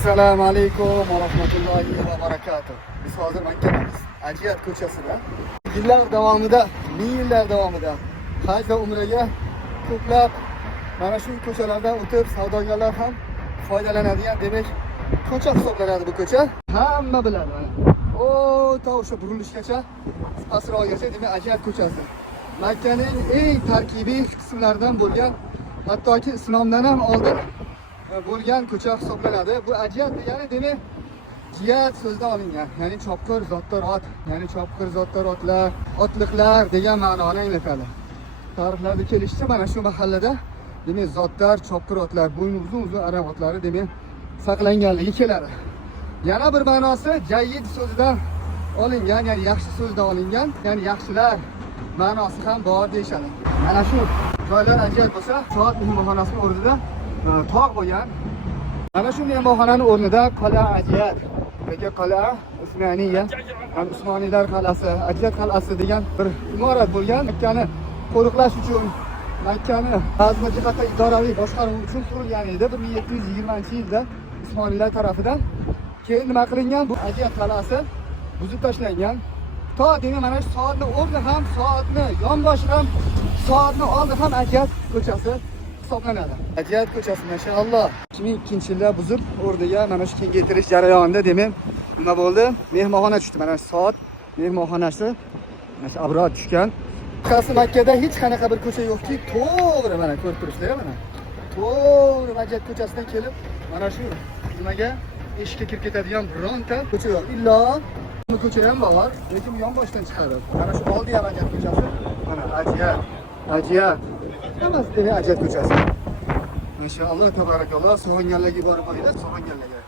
Assalomu alaykum va rahmatullohi va barakatuh. Biz hozir Makkadamiz. Ajiyat ko'chasida. Yillar davomida, ming yillar davomida haj va umraga ko'plab mana shu ko'chalardan o'tib savdogarlar ham foydalanadigan, demak, ko'cha hisoblanadi bu ko'cha. Hamma biladi mana. O, ta o'sha burilishgacha, pastroqgacha, demak, Ajiyat ko'chasi. Makkaning eng tarkibiy qismlaridan bo'lgan, hattoki islomdan ham oldin bo'lgan ko'cha hisoblanadi. Bu Ajiyat degani demak jiyat so'zidan olingan, ya'ni chopqir zotdor ot, ya'ni chopqir zotdor otlar, otliqlar degan ma'noni anglatadi. Tarixlarda kelishicha mana shu mahallada demak zotdor, chopqir otlar, bo'yni uzun arab otlari demak saqlanganligi keladi. Yana bir ma'nosi jayyid so'zidan olingan, ya'ni yaxshi so'zdan olingan, ya'ni yaxshilar ma'nosi ham bor deyishadi. Mana shu joylar Ajiyat bo'lsa, soat mehmonxonasining o'rnida tog' bo'lgan. Mana shu mehmonxonaning o'rnida qal'a Ajiyat, yoki qal'a Usmoniyya, ya'ni Usmoniylar qal'asi, Ajiyat qal'asi degan bir imorat bo'lgan. Makkani qo'riqlash uchun, Makkani ba'zi jihatda idoraviy boshqaruv uchun qurilgan edi 1720-yilda Usmoniylar tomonidan. Keyin nima qilingan? Bu Ajiyat qal'asi buzib tashlangan. To demak mana shu soatni o'rni ham, soatni yonboshi ham, soatni oldi ham Ajiyat ko'chasi hisoblanadi. Ajiyat ko'chasi mashalloh 2002-yilda buzib o'rniga mana shu kengaytirish jarayonida demak nima bo'ldi? Mehmonxona tushdi. Mana shu soat mehmonxonasi mana shu abrod tushgan. Qaysi Makkada hech qanaqa bir ko'cha yo'qki, to'g'ri mana ko'rib turibsizlar mana. To'g'ri Ajiyat ko'chasidan kelib mana shu nimaga eshikka kirib ketadigan bironta ko'cha yo'q. Illo bu ko'cha ham bor, lekin bu yonboshdan chiqadi. Mana shu oldi ham Ajiyat ko'chasi. Mana Ajiyat. Hammasi demak Ajiyat ko'chasi. Mashalloh, tabarakalloh, sog'inganlarga borib qo'yinglar, sog'inganlarga.